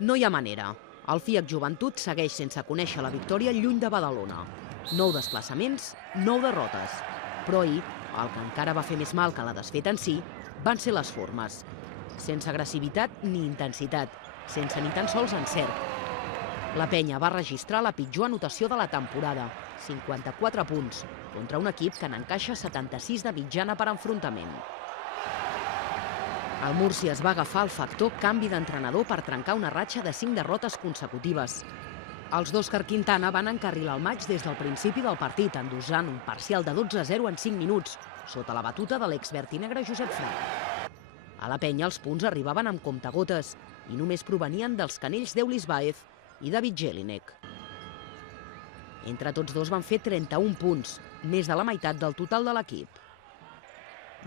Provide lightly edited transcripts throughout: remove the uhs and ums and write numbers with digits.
No hi ha manera. El FIAC Joventut segueix sense conèixer la victòria lluny de Badalona. 9 desplaçaments, 9 derrotes. Però ahir, el que encara va fer més mal que la desfeta en si, van ser les formes. Sense agressivitat ni intensitat, sense ni tan sols encert. La penya va registrar la pitjor anotació de la temporada, 54 punts, contra un equip que n'encaixa 76 de mitjana per enfrontament. El Múrcia es va agafar el factor canvi d'entrenador per trencar una ratxa de 5 derrotes consecutives. Els d'Òscar Quintana van encarrilar el maig des del principi del partit, endossant un parcial de 12-0 en 5 minuts, sota la batuta de l'ex-vertinegre Josep Frank. A la penya els punts arribaven amb comptagotes i només provenien dels canells d'Eulis Baez i David Jelinek. Entre tots dos van fer 31 punts, més de la meitat del total de l'equip.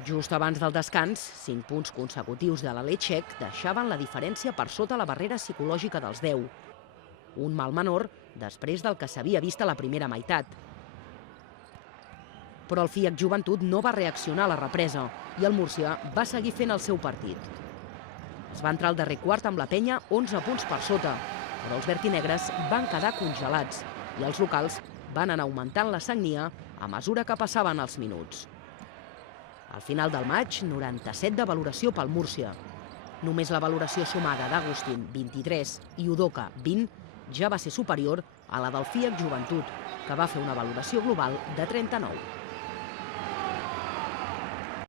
Just abans del descans, 5 punts consecutius de l'Alè txec deixaven la diferència per sota la barrera psicològica dels 10. Un mal menor després del que s'havia vist a la primera meitat. Però el FIAC Joventut no va reaccionar a la represa i el Múrcia va seguir fent el seu partit. Es va entrar al darrer quart amb la penya 11 punts per sota, però els vertinegres van quedar congelats i els locals van anar augmentant la sagnia a mesura que passaven els minuts. Al final del maig, 97 de valoració pel Múrcia. Només la valoració sumada d'Agustín, 23, i Udoka, 20, ja va ser superior a la del FIAC Joventut, que va fer una valoració global de 39.